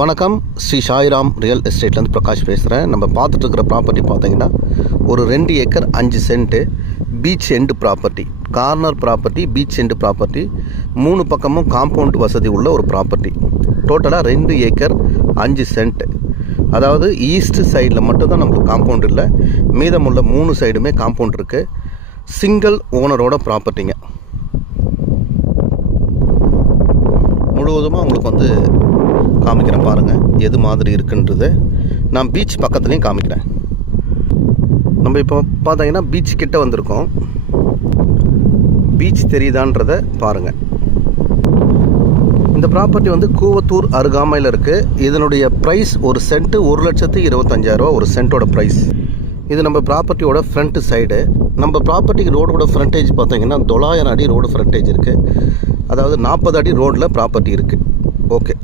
வணக்கம். ஸ்ரீ சாய்ராம் ரியல் எஸ்டேட்லேருந்து பிரகாஷ் பேசுகிறேன். நம்ம பார்த்துட்டு இருக்கிற ப்ராப்பர்ட்டி பார்த்தீங்கன்னா ஒரு 2 acre 5 cent beach end property, corner property, beach end property, 3 பக்கமும் காம்பவுண்ட் வசதி உள்ள ஒரு ப்ராப்பர்ட்டி. டோட்டலாக 2 ஏக்கர் 5 சென்ட்டு. அதாவது ஈஸ்ட் சைடில் மட்டும்தான் நம்மளுக்கு காம்பவுண்ட் இல்லை, மீதமுள்ள 3 சைடுமே காம்பவுண்ட் இருக்குது. சிங்கிள் ஓனரோட ப்ராப்பர்ட்டிங்க. முழுவதுமாக உங்களுக்கு காமிக்கிறேன் பாருங்கள் எது மாதிரி இருக்குன்றது. நான் பீச் பக்கத்துலேயும் காமிக்கிறேன். நம்ம இப்போ பார்த்தீங்கன்னா பீச் கிட்ட வந்திருக்கோம். பீச் தெரியுதான்றதை பாருங்கள். இந்த ப்ராப்பர்ட்டி கூவத்தூர் அருகாமையில் இருக்குது. இதனுடைய ப்ரைஸ் ஒரு சென்ட்டு 1,25,000 ஒரு சென்ட்டோட ப்ரைஸ். இது நம்ம ப்ராப்பர்ட்டியோட ஃப்ரண்ட்டு சைடு. நம்ம ப்ராப்பர்ட்டிக்கு ரோடோட ஃப்ரண்டேஜ் பார்த்தீங்கன்னா 900 அடி ரோடு ஃப்ரண்டேஜ் இருக்குது. அதாவது 40 அடி ரோடில் ப்ராப்பர்ட்டி இருக்குது. ஓகே.